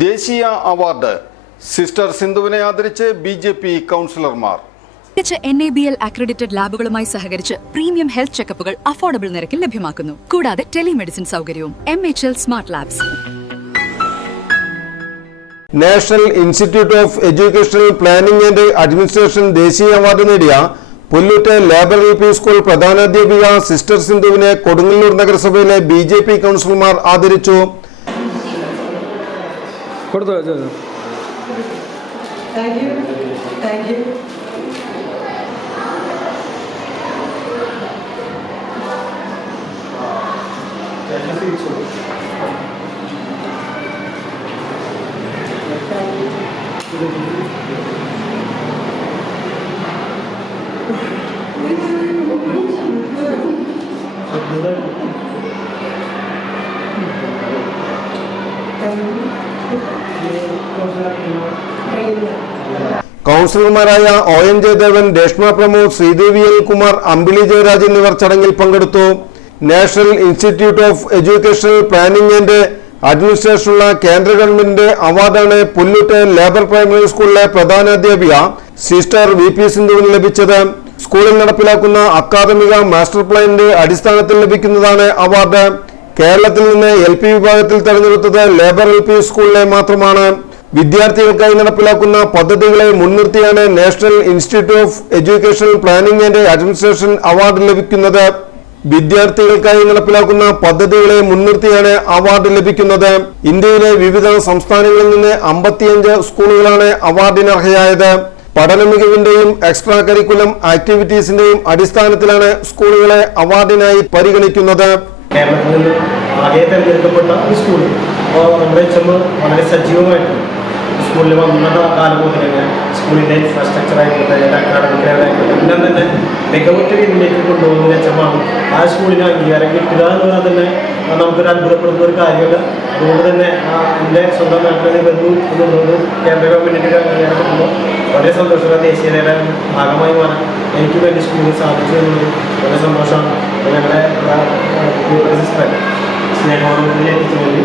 ദേശീയ അവാർഡ് സിസ്റ്റർ സിന്ധുവിനെ ആദരിച്ച് ബിജെപി കൗൺസിലർമാർ. NABL അക്രഡിറ്റഡ് ലാബുകളുമായി സഹകരിച്ച് പ്രീമിയം ഹെൽത്ത് ചെക്കപ്പുകൾ അഫോർഡബിൾ നിരക്കിൽ ലഭ്യമാക്കുന്നു. കൂടാതെ ടെലിമെഡിസിൻ സൗകര്യവും. MHL smart labs. National institute of educational planning and administration ദേശീയ അവാർഡ് നേടിയ പുല്ലൂറ്റ് ലേബർ LP സ്കൂൾ പ്രധാനാധ്യാപിക സിസ്റ്റർ സിന്ധുവിനെ കൊടുങ്ങല്ലൂർ നഗരസഭയിലെ BJP കൗൺസിലർമാർ ആദരിച്ചു. കൗൺസിലർമാരായ ON ജയദേവൻ, രേഷ്മ പ്രമോദ്, ശ്രീദേവി L കുമാർ, അമ്പിളി ജയരാജ് എന്നിവർ ചടങ്ങിൽ പങ്കെടുത്തു. National institute of educational planning and അഡ്മിനിസ്ട്രേഷനുള്ള കേന്ദ്ര ഗവൺമെന്റിന്റെ അവാർഡാണ് പുല്ലൂറ്റ് ലേബർ പ്രൈമറി സ്കൂളിലെ പ്രധാനാധ്യാപിക സിസ്റ്റർ VP സിന്ധുവിന് ലഭിച്ചത്. സ്കൂളിൽ നടപ്പിലാക്കുന്ന അക്കാദമിക മാസ്റ്റർ പ്ലാനിന്റെ അടിസ്ഥാനത്തിൽ ലഭിക്കുന്നതാണ് അവാർഡ്. കേരളത്തിൽ നിന്ന് LP വിഭാഗത്തിൽ തെരഞ്ഞെടുത്തത് ലേബർ LP സ്കൂളിലെ മാത്രമാണ്. വിദ്യാർത്ഥികൾക്കായി നടപ്പിലാക്കുന്ന പദ്ധതികളെ മുൻനിർത്തിയാണ് national institute of educational planning and administration award ലഭിക്കുന്നത്. വിദ്യാർത്ഥികൾക്കായി നടപ്പിലാക്കുന്ന പദ്ധതികളെ മുൻനിർത്തിയാണ് അവാർഡ് ലഭിക്കുന്നത്. ഇന്ത്യയിലെ വിവിധ സംസ്ഥാനങ്ങളിൽ നിന്ന് 55 സ്കൂളുകളാണ് അവാർഡിന് അർഹയായത്. പഠന മികവിന്റെയും എക്സ്ട്രാ കരിക്കുലം ആക്ടിവിറ്റീസിന്റെയും അടിസ്ഥാനത്തിലാണ് സ്കൂളുകളെ അവാർഡിനായി പരിഗണിക്കുന്നത്. കേരളത്തിൽ നിന്ന് ആകെ തെരഞ്ഞെടുക്കപ്പെട്ട ഈ സ്കൂൾ നമ്മുടെ വളരെ സജീവമായിട്ട് സ്കൂളിൽ വന്ന കാലം മുതൽ തന്നെ സ്കൂളിൻ്റെ ഇൻഫ്രാസ്ട്രക്ചർ ആയിക്കോട്ടെ, അക്കാഡമിക് ആയിക്കോട്ടെ, എല്ലാം തന്നെ മികവുറ്റ രീതിയിലേക്ക് കൊണ്ടുപോകുന്ന HM ആ സ്കൂളിന് അംഗീകാരം കിട്ടുക എന്നുള്ളത് തന്നെ നമുക്കൊരു അത്ഭുതപ്പെടുന്ന ഒരു കാര്യമല്ല. അതുകൊണ്ട് തന്നെ എൻ്റെ സ്വന്തം നാട്ടിൽ ബന്ധു എന്നുള്ളത് കേന്ദ്ര ഗവൺമെൻറ്റിൻ്റെ അംഗീകാരം കിട്ടുമ്പോൾ വളരെ സന്തോഷമുള്ള ദേശീയതയുടെ ഭാഗമായി മാറാൻ എനിക്ക് വേണ്ടി സ്കൂളിൽ സാധിച്ചു എന്നുള്ളത് വളരെ സന്തോഷമാണ്. ഞങ്ങളുടെ സിസ്റ്റർ സ്നേഹോടുകൂടി എത്തിച്ചു വേണ്ടി